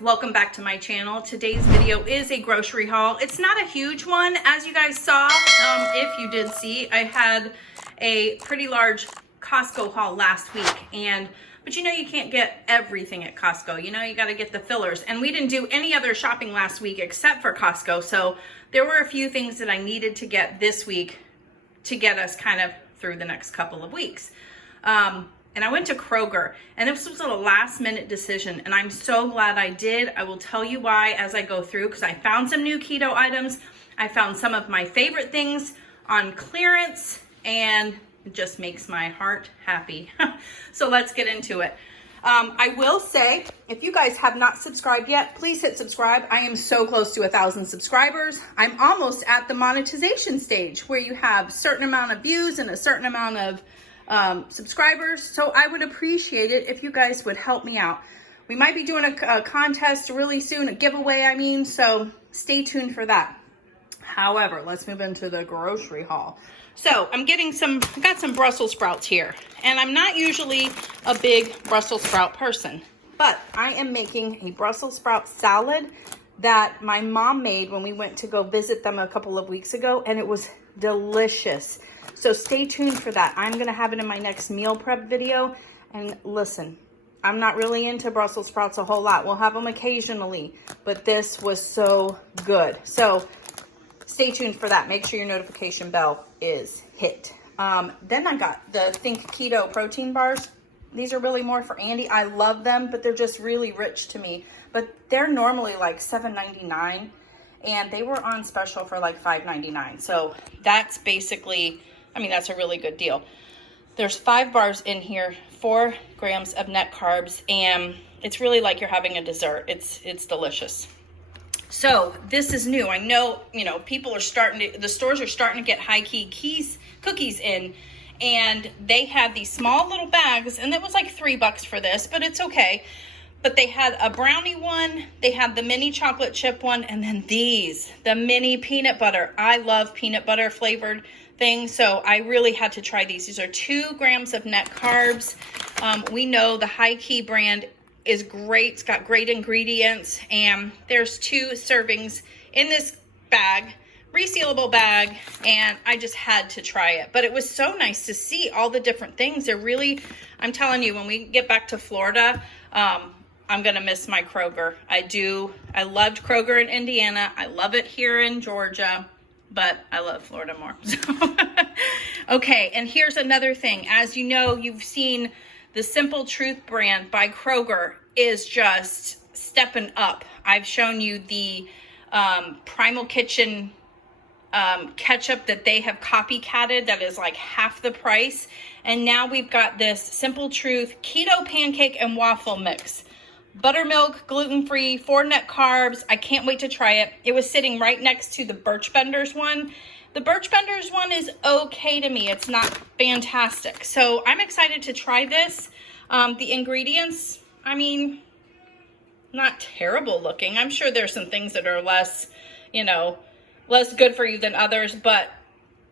welcome back to my channel. Today's video is a grocery haul. It's not a huge one, as you guys saw. If you did see, I had a pretty large Costco haul last week, but you know you can't get everything at Costco. You know you got to get the fillers, and we didn't do any other shopping last week except for Costco, so there were a few things that I needed to get this week to get us kind of through the next couple of weeks. And I went to Kroger, and this was a last minute decision, and I'm so glad I did. I will tell you why as I go through, because I found some new keto items. I found some of my favorite things on clearance, and it just makes my heart happy. So let's get into it. I will say, if you guys have not subscribed yet, please hit subscribe. I am so close to 1,000 subscribers. I'm almost at the monetization stage where you have a certain amount of views and a certain amount of subscribers. So I would appreciate it if you guys would help me out. We might be doing a contest really soon, a giveaway, I mean, so stay tuned for that. However, let's move into the grocery haul. So I got some Brussels sprouts here, and I'm not usually a big Brussels sprout person, but I am making a Brussels sprout salad that my mom made when we went to go visit them a couple of weeks ago, and it was delicious. So stay tuned for that. I'm going to have it in my next meal prep video. And listen, I'm not really into Brussels sprouts a whole lot. We'll have them occasionally, but this was so good. So stay tuned for that. Make sure your notification bell is hit. Then I got the Think Keto protein bars. These are really more for Andy. I love them, but they're just really rich to me. But they're normally like $7.99, and they were on special for like $5.99. So that's basically, that's a really good deal. There's 5 bars in here, 4 grams of net carbs, and it's really like you're having a dessert. It's delicious. So this is new. I know, people are the stores are starting to get cookies in, and they had these small little bags, and it was like $3 for this, but it's okay. But they had a brownie one, they had the mini chocolate chip one, and then the mini peanut butter. I love peanut butter flavored things, so I really had to try these. These are 2 grams of net carbs. We know the High Key brand is great. It's got great ingredients, and there's 2 servings in this bag, resealable bag, and I just had to try it. But it was so nice to see all the different things. I'm telling you, when we get back to Florida, I'm going to miss my Kroger. I loved Kroger in Indiana. I love it here in Georgia, but I love Florida more. Okay, and here's another thing. As you know, you've seen the Simple Truth brand by Kroger is just stepping up. I've shown you the Primal Kitchen ketchup that they have copycatted that is like half the price. And now we've got this Simple Truth Keto Pancake and Waffle Mix. Buttermilk, gluten-free, 4 net carbs. I can't wait to try it. It was sitting right next to the Birch Benders one. The Birch Benders one is okay to me. It's not fantastic. So I'm excited to try this. The ingredients, not terrible looking. I'm sure there's some things that are less good for you than others, but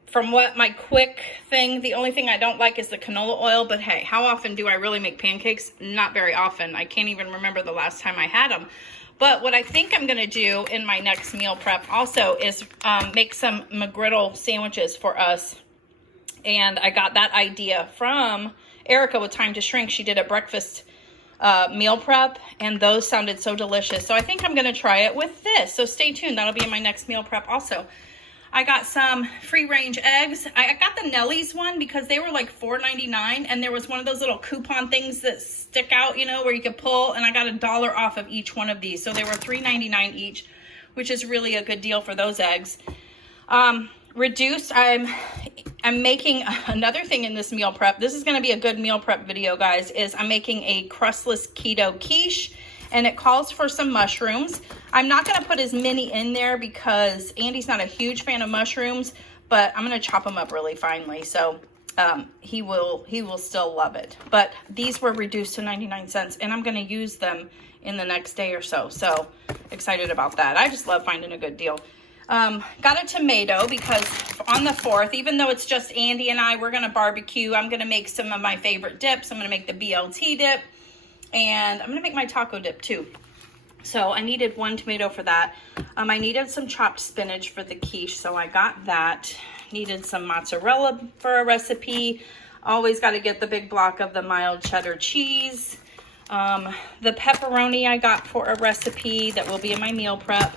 from my quick thing, the only thing I don't like is the canola oil, but hey, how often do I really make pancakes? Not very often. I can't even remember the last time I had them. But what I think I'm going to do in my next meal prep also is make some McGriddle sandwiches for us. And I got that idea from Erica with Time to Shrink. She did a breakfast meal prep, and those sounded so delicious. So I think I'm going to try it with this. So stay tuned. That'll be in my next meal prep also. I got some free-range eggs. I got the Nellie's one because they were like $4.99, and there was one of those little coupon things that stick out, where you could pull, and I got $1 off of each one of these. So they were $3.99 each, which is really a good deal for those eggs. Reduced, I'm making another thing in this meal prep. This is going to be a good meal prep video, guys, is I'm making a crustless keto quiche, and it calls for some mushrooms. I'm not going to put as many in there because Andy's not a huge fan of mushrooms, but I'm going to chop them up really finely, so he will still love it. But these were reduced to 99 cents, and I'm going to use them in the next day or so. So excited about that. I just love finding a good deal. Got a tomato because on the 4th, even though it's just Andy and I, we're going to barbecue. I'm going to make some of my favorite dips. I'm going to make the BLT dip, and I'm going to make my taco dip too. So I needed 1 tomato for that. I needed some chopped spinach for the quiche, so I got that. Needed some mozzarella for a recipe. Always got to get the big block of the mild cheddar cheese. The pepperoni I got for a recipe that will be in my meal prep.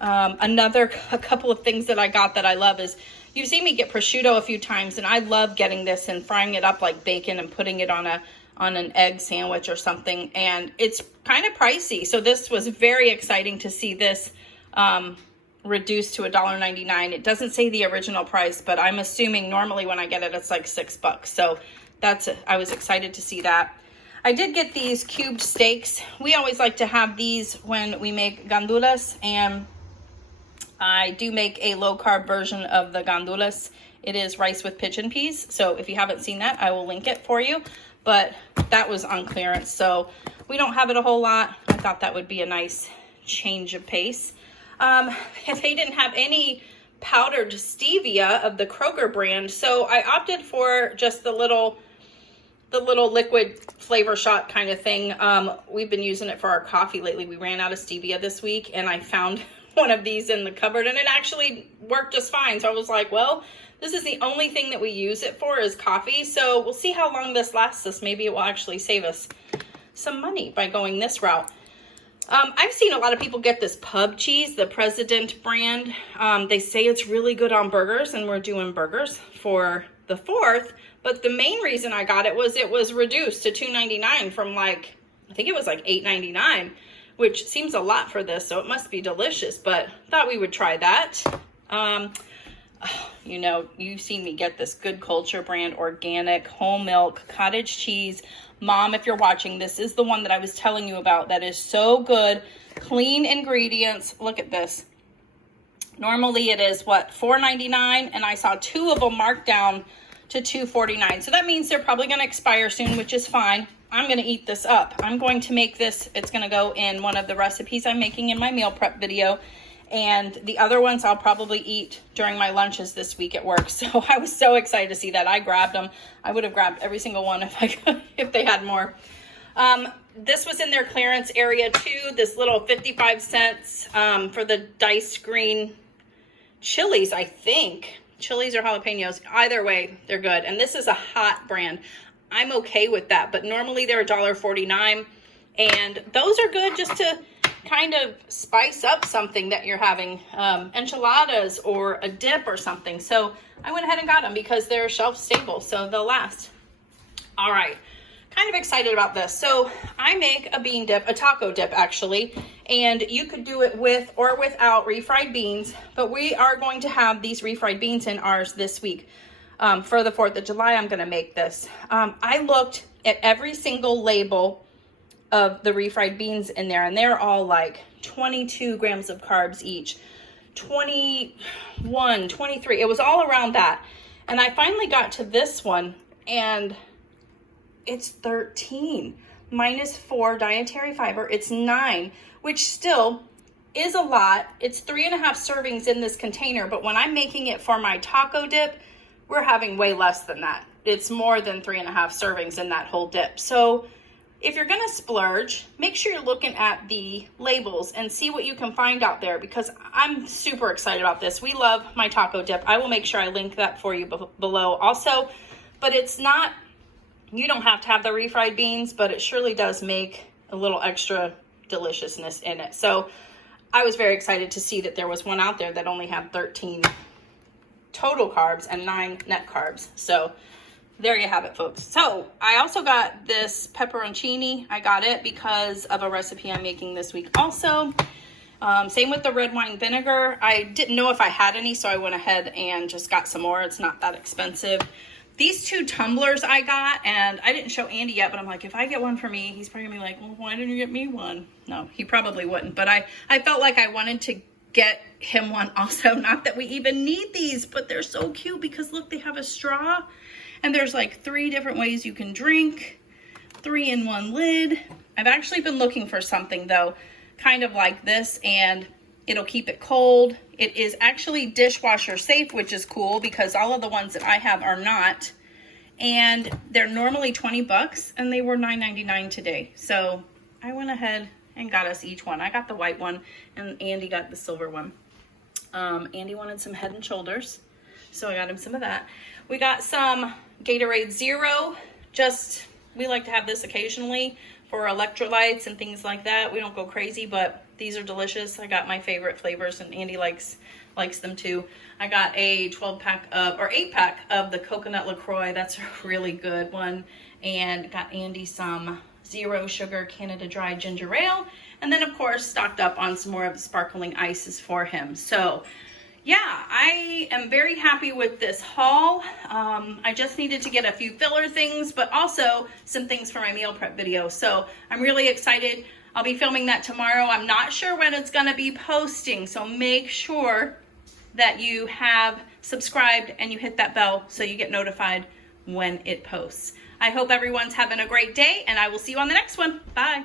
A couple of things that I got that I love is, you've seen me get prosciutto a few times, and I love getting this and frying it up like bacon and putting it on an egg sandwich or something, and it's kind of pricey. So this was very exciting to see this reduced to $1.99. It doesn't say the original price, but I'm assuming normally when I get it, it's like $6. So I was excited to see that. I did get these cubed steaks. We always like to have these when we make gandules, and I do make a low carb version of the gandules. It is rice with pigeon peas. So if you haven't seen that, I will link it for you. But that was on clearance, so we don't have it a whole lot. I thought that would be a nice change of pace. If they didn't have any powdered stevia of the Kroger brand, so I opted for just the little liquid flavor shot kind of thing. We've been using it for our coffee lately. We ran out of stevia this week, and I found one of these in the cupboard, and it actually worked just fine. So I was like, well, this is the only thing that we use it for is coffee. So we'll see how long this lasts us. Maybe it will actually save us some money by going this route. I've seen a lot of people get this pub cheese, the President brand. They say it's really good on burgers, and we're doing burgers for the 4th. But the main reason I got it was reduced to $2.99 from I think it was like $8.99, which seems a lot for this, so it must be delicious, but thought we would try that. You know, you've seen me get this Good Culture brand, organic, whole milk, cottage cheese. Mom, if you're watching, this is the one that I was telling you about that is so good. Clean ingredients. Look at this. Normally it is, $4.99, and I saw 2 of them marked down to $2.49. So that means they're probably going to expire soon, which is fine. I'm going to eat this up. I'm going to make this. It's going to go in one of the recipes I'm making in my meal prep video. And the other ones I'll probably eat during my lunches this week at work. So I was so excited to see that. I grabbed them. I would have grabbed every single one if I could, if they had more. This was in their clearance area too. This little 55 cents for the diced green chilies, I think. Chilies or jalapenos. Either way, they're good. And this is a hot brand. I'm okay with that. But normally they're $1.49. And those are good just to kind of spice up something that you're having, enchiladas or a dip or something. So I went ahead and got them because they're shelf stable, so they'll last. All right, kind of excited about this. So I make a bean dip, a taco dip actually, and you could do it with or without refried beans, but we are going to have these refried beans in ours this week. For the 4th of July, I'm going to make this. I looked at every single label of the refried beans in there, and they're all like 22 grams of carbs each, 21, 23. It was all around that. And I finally got to this one, and it's 13 minus 4 dietary fiber. It's 9, which still is a lot. It's 3.5 servings in this container, but when I'm making it for my taco dip, we're having way less than that. It's more than 3.5 servings in that whole dip. So if you're going to splurge, make sure you're looking at the labels and see what you can find out there, because I'm super excited about this. We love my taco dip. I will make sure I link that for you below also, but it's not, you don't have to have the refried beans, but it surely does make a little extra deliciousness in it. So I was very excited to see that there was one out there that only had 13 total carbs and 9 net carbs. So there you have it, folks. So I also got this pepperoncini. I got it because of a recipe I'm making this week also. Same with the red wine vinegar. I didn't know if I had any, so I went ahead and just got some more. It's not that expensive. These 2 tumblers I got, and I didn't show Andy yet, but I'm like, if I get one for me, he's probably gonna be like, well, why didn't you get me one? No, he probably wouldn't, but I felt like I wanted to get him one also. Not that we even need these, but they're so cute because look, they have a straw. And there's like 3 different ways you can drink, 3 in 1 lid. I've actually been looking for something though, kind of like this, and it'll keep it cold. It is actually dishwasher safe, which is cool because all of the ones that I have are not. And they're normally $20 and they were $9.99 today. So I went ahead and got us each one. I got the white one and Andy got the silver one. Andy wanted some Head and Shoulders, so I got him some of that. We got some Gatorade Zero. We like to have this occasionally for electrolytes and things like that. We don't go crazy, but these are delicious. I got my favorite flavors, and Andy likes them too. I got a 8-pack of the coconut LaCroix. That's a really good one. And got Andy some zero sugar Canada Dry ginger ale. And then, of course, stocked up on some more of the sparkling ices for him. So, yeah, I am very happy with this haul. I just needed to get a few filler things, but also some things for my meal prep video. So I'm really excited. I'll be filming that tomorrow. I'm not sure when it's going to be posting, so make sure that you have subscribed and you hit that bell so you get notified when it posts. I hope everyone's having a great day, and I will see you on the next one. Bye.